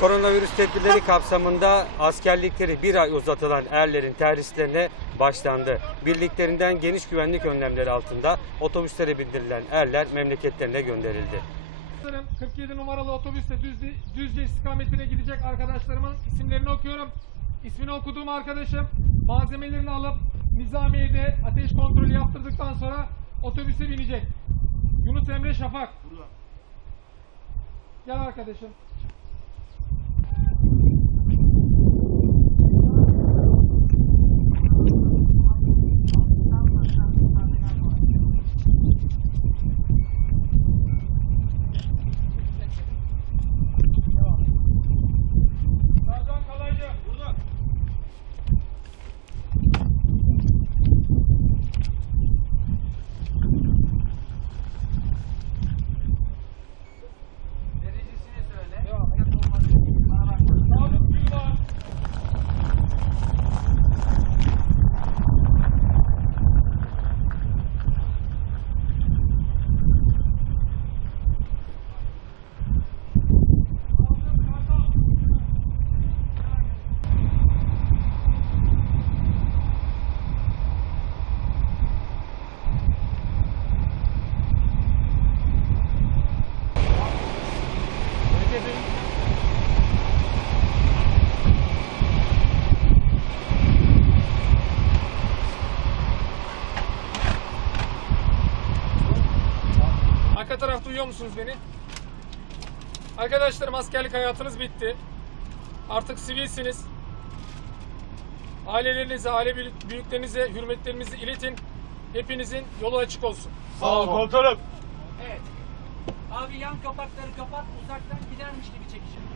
Koronavirüs tedbirleri kapsamında askerlikleri bir ay uzatılan erlerin terhislerine başlandı. Birliklerinden geniş güvenlik önlemleri altında otobüslere bindirilen erler memleketlerine gönderildi. 47 numaralı otobüste Düzce, Düzce istikametine gidecek arkadaşlarımın isimlerini okuyorum. İsmini okuduğum arkadaşım malzemelerini alıp Nizamiye'de ateş kontrolü yaptırdıktan sonra otobüse binecek. Yunus Emre Şafak. Gel arkadaşım. Arka taraf duyuyor musunuz beni? Arkadaşlarım askerlik hayatınız bitti. Artık sivilsiniz. Ailelerinize, aile büyük- büyüklerinize hürmetlerinizi iletin. Hepinizin yolu açık olsun. Sağ ol komutanım. Evet. Abi yan kapakları kapat, uzaktan gidermiş gibi çekeceğim.